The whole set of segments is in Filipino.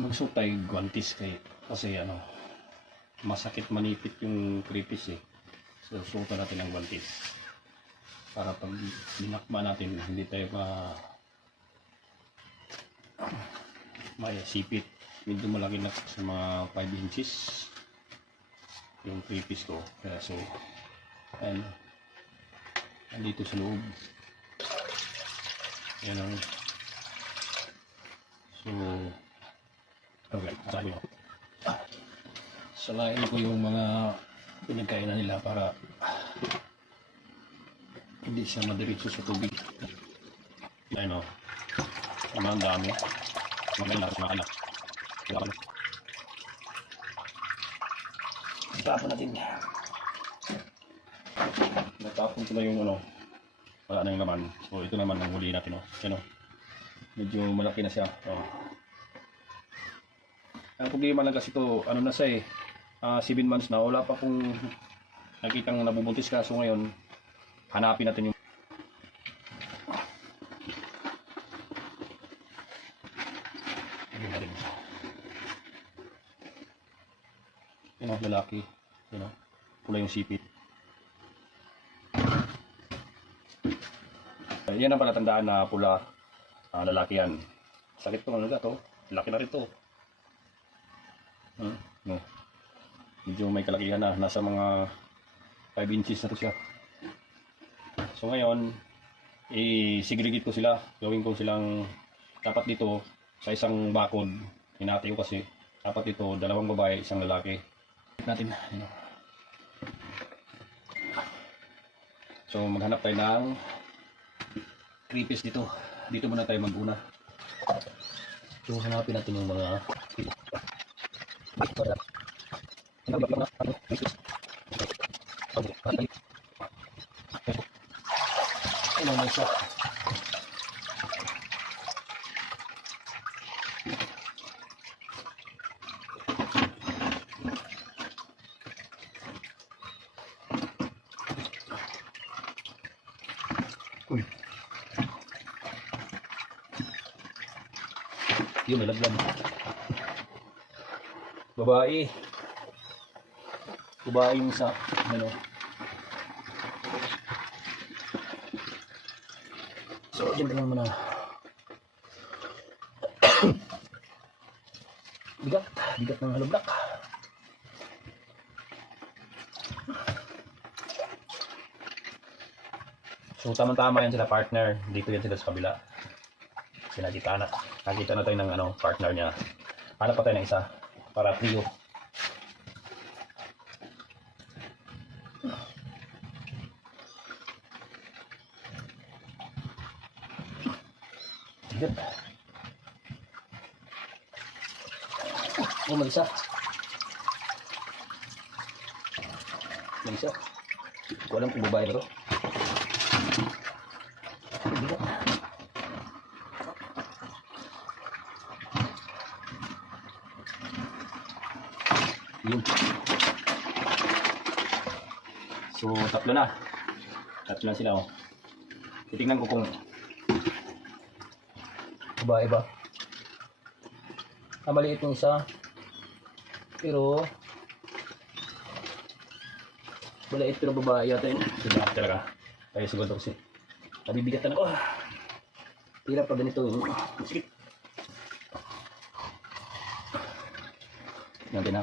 magsuot tayo guantes kay kasi ano masakit manipit yung creepis eh. So suotan natin ng guantes. Para pag binakba natin hindi tayo ma may sipit. Medyo malaki na sa mga 5 inches yung creepis ko. Kaya so ayan. Nandito sa loob. Yan ang so okay sabi ko salain ko yung mga pinagkainan nila para hindi siya madiretso sa tubig ayun o tama ang dami magaling na sa mga anak Grabe. Tapon natin. Natapon ko na yung ano. Wala na yung laman. So ito naman ang huli natin. Oh. Yan oh. Medyo malaki na siya. Oh. Ang problema lang kasi ito, ano na siya eh. 7 months na. Wala pa kung nakitang nabubuntis ka. So ngayon, hanapin natin yung. Yan ang lalaki. Yan o. Pula yung sipit. Yan ang palatandaan na pula. Ah, lalaki yan. Sakit ko mga to. Laki na rin to. Hmm? No. Medyo may kalakihan na. Nasa mga 5 inches na to siya. So ngayon, i-segregate ko sila. Gawin ko silang dapat dito sa isang bakod. Hinati ko kasi dapat dito dalawang babae, isang lalaki natin. So maghanap tayo ng creepies dito. Dito muna tayo maguna. So hanapin natin yung mga? Uy. Yun, nalaglag. Babae. Babae yung isa. Ano? So, dyan lang muna. bigat. Bigat ng halublak. So tama-tama yan sila partner. Dito yan sila sa kabila. Kasi nakita na. Nakita na tayo ng ano, partner niya. Hanap pa tayo ng isa. Para trio. Bigat. Oh, may isa. May. Hindi ko alam kung babae na to. Yun. So, tatlo na. Tatlo na sila, oh. Titingnan ko kung babae ba. Ah, maliit yung isa. Pero, maliit pero babae yata yun. Diba, talaga. Kaya siguro kasi. Nabibigatan ako. Tira pa ganito yun. Sige. Natin na.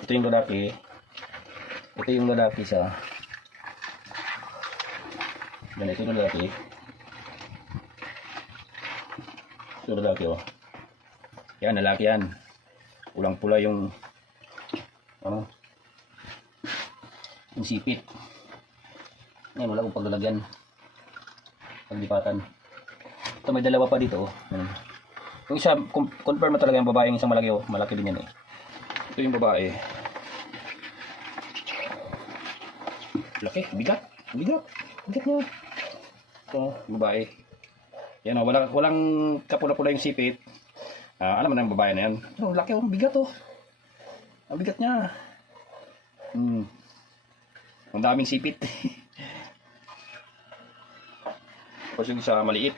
Ito yung lalaki. Ito yung lalaki sa Ganito yung lalaki. Ito lalaki oh. Yan, lalaki yan. Pulang-pula yung ano yung sipit. Ngayon, wala akong paglalagyan. Paglipatan. Ito, may dalawa pa dito. Ganun. Yung isa, confirm na talaga yung babae, yung isang malaki. Oh. Malaki din yan eh. Ito yung babae. Laki, bigat. Bigat. Bigat niya. Ito, babae. Yan o, walang, walang kapula-pula yung sipit. Ah, alam mo na yung babae na yan. Pero laki oh, bigat oh. Ang bigat niya. Hmm. Ang daming sipit. Tapos yung isa maliit.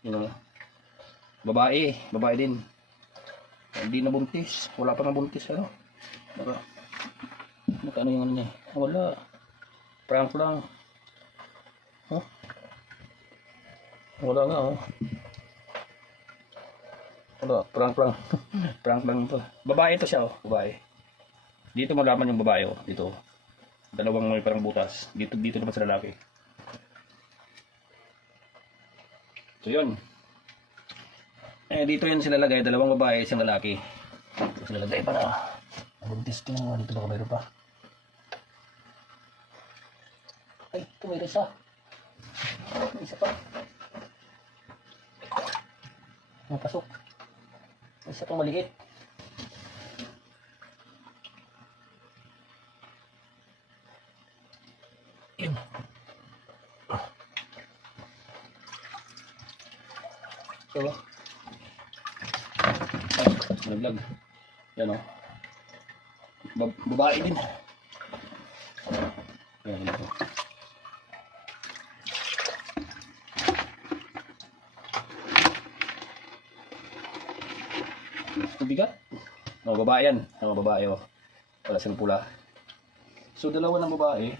Yun know, babae, babae din. Hindi na buntis. Wala pa nga buntis, ano? Naka, naka ano yung ano niya? Wala. Prank lang. Huh? Wala nga, oh. Wala, prank lang. prank lang ito. Babae ito siya, oh. Babae. Dito malaman yung babae, oh. Dito. Dalawang may parang butas. Dito, dito naman sa lalaki. So, yun. Eh, dito yan silalagay. Dalawang babae, isang lalaki. Ito silalagay para buntis ka naman. Dito baka mayroon pa. Ay, ito mayroon isa. Isa pa. Napasok. Isa pang maliit. Yun. So, Naglag. Yan o. Bab babae din. Ayan ito. Ito bigat. Oh, babae yan. Oh, babae oh. Wala siyang pula. So, dalawa ng babae.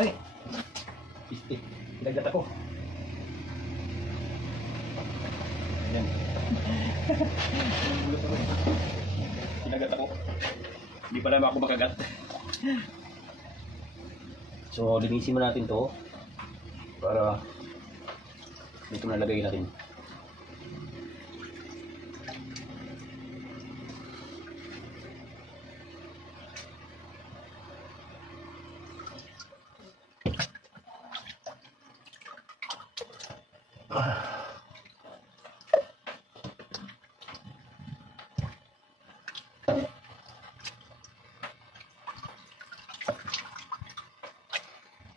Ay! Pinagdat ako. Ayan. Pinagat ako. Hindi pala ako makagat. So, linisin mo natin to para dito nalagay natin.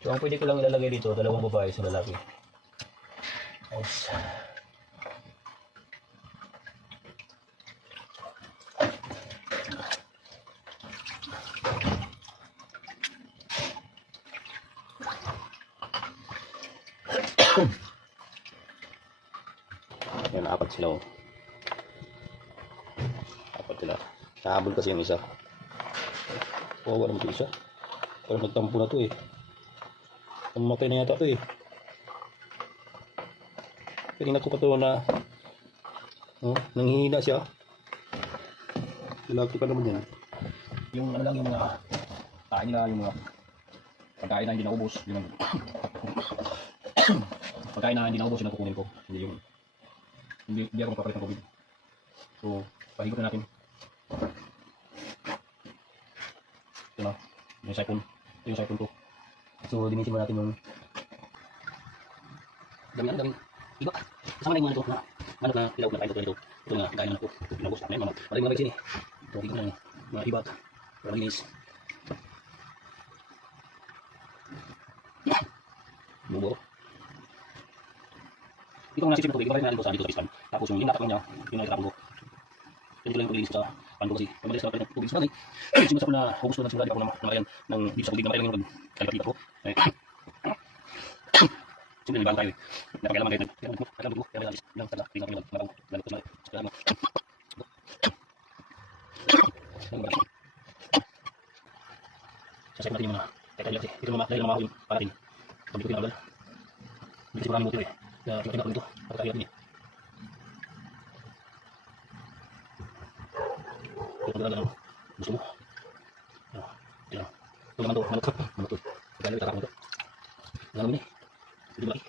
So, ang pwede ko lang ilalagay dito, dalawang babae sa lalaki. Ayos. Yan, apat sila oh. Apat sila. Nahabol kasi yung isa. Oh, wala mo isa. Parang nagtampo na to eh. Mamatay na yata to eh. Kanina ko pa to na oh, nanghihina siya. Lalaki pa naman yan. Yung ano lang yung mga kain nila, yung mga pagkain na hindi naubos. Yun ang pagkain na hindi naubos yun ang kukunin ko. Hindi yung hindi, hindi ako magpapalit ng COVID. So, pahigop na natin. Ito na, yung siphon. Ito yung siphon ko. So, dinisin mo natin yung dami ano, daming iba. Kasama na yung ito na manok na ilaw na kain ito ito. Ito nga, kain na ito. Pinagos na. May mga maraming mga sini. Ito, dito na yung mga ibat. Para linis. Bubo. Dito ko nasisip ko, ibabalik natin ito sa dito sa pispan. Tapos yung inatak niya, yung nakitapon ko. Ganito lang yung paglilis ko sa pan ko kasi pamalis na pala tubig sa bagay. Simusta ko na hugos ko na simula, di ako na namayan ng dito sa tubig na lang yung pagkalipat ko. Eh, Siyempre, may bago tayo eh. Napakailangan kayo. Kaya mo, kaya kaya mo, lang tala, tingnan ko yung mga galit ko mo. Ano ba? Sasayang natin yung mga teka dyan. Ito mga dahil mga yung parating. Pag ko tinagal. Hindi kasi maraming motor eh. Kaya tingnan ko nito. Para tayo natin eh. Ito talaga lang. Gusto mo. Ano? Ito lang. Ito naman to. Manok. Manok to. Kaya lang itatapon to. Ano naman eh. Hindi malaki.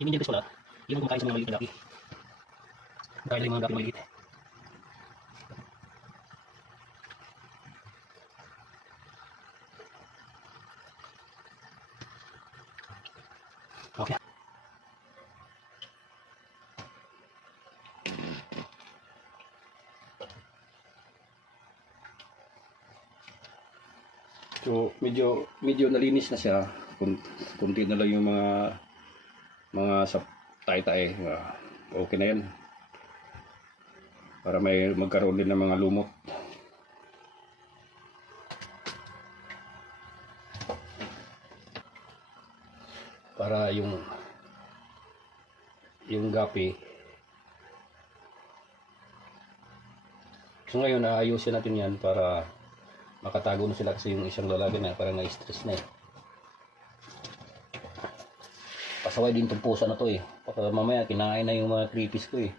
Yung minyan pala, yung kumakain sa mga maliit na So, medyo, medyo nalinis na siya. Kunti na lang yung mga, mga sa tay-tay. Ah, okay na yan. Para may magkaroon din ng mga lumot. Para yung, yung gapi, So ngayon, aayusin natin yan para makatago na sila kasi yung isang lalaki na parang na-stress na eh pasaway din tong pusa na to eh baka mamaya kinain na yung mga creepies ko eh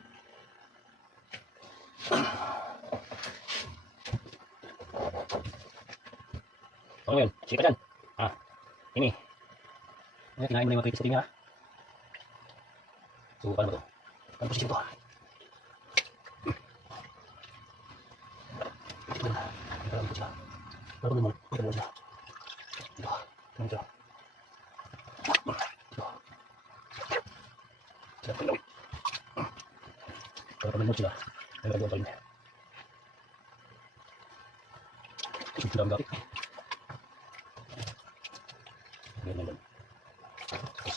ano yun? Sige ka dyan. Ah, ini. Ngayon, kinain mo na yung mga creepies ko tingin ha. Subukan mo to. Ano position to? Ito na. Ito lang po sila. Pero mo, ito mo sila. Ito. Ito mo sila. Ito. Sila pa lawit. Pero mo sila. Nalagyan pa rin. Sila ang gapit. Ganyan lang. Tapos,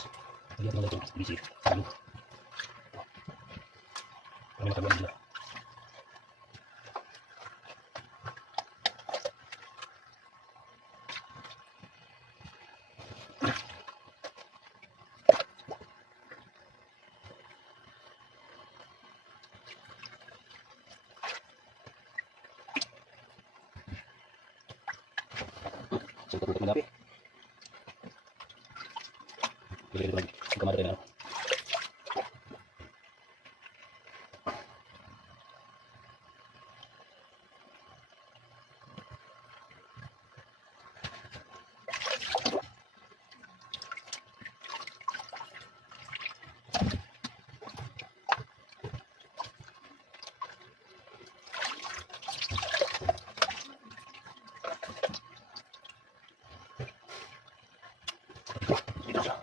lagyan mo na ito. Busy. Ano? Kami nakagawa nila. So, ito magapi. Bili ito lagi. Ang kamada tayo na. Dito siya.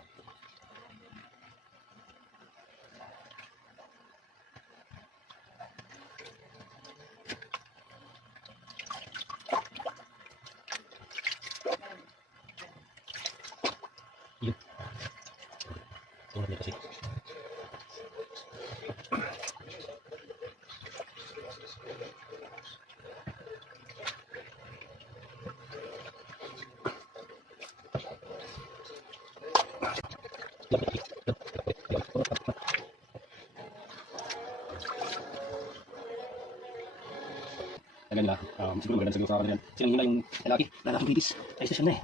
Yun. Tingnan niyo kasi. Tagal nila. Um, siguro maganda siguro sa kanila. Silang hila yung lalaki. Lalaking bibis. Ay, station na eh.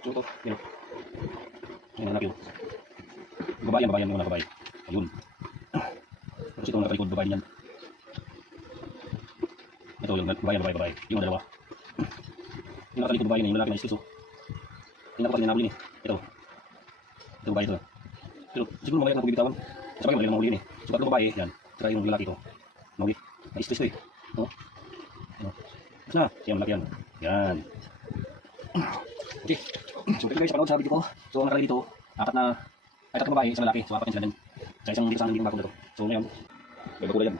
So, ito. Yun. Yan, anak yun. Babae yan, babae yan. Yung babae. Ayun. Tapos ito ang nakalikod, babae yan. Ito yung babae, babae, babae. Yung dalawa. Yung nakalikod, babae na yung lalaki na istiso. Yung nakapal niya nabulin eh. Ito. Ito babae ito. Pero siguro mamaya na bibitawan. Sa bagay, magaling na mahuli yun eh. So, tatlong babae, yan. Saka yung lalaki ito. Mahuli. Na-stress ko eh. No? Ano? Basta na. Siya, malaki yan. Yan. Okay. So, you guys panood sa video ko. So, ang nakalagay dito, apat na, ay tatlong babae, isang lalaki. So, apat yan sila din. Sa isang dito sa amin na to. So, ngayon, may bakula yan.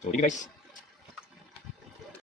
So, thank you guys.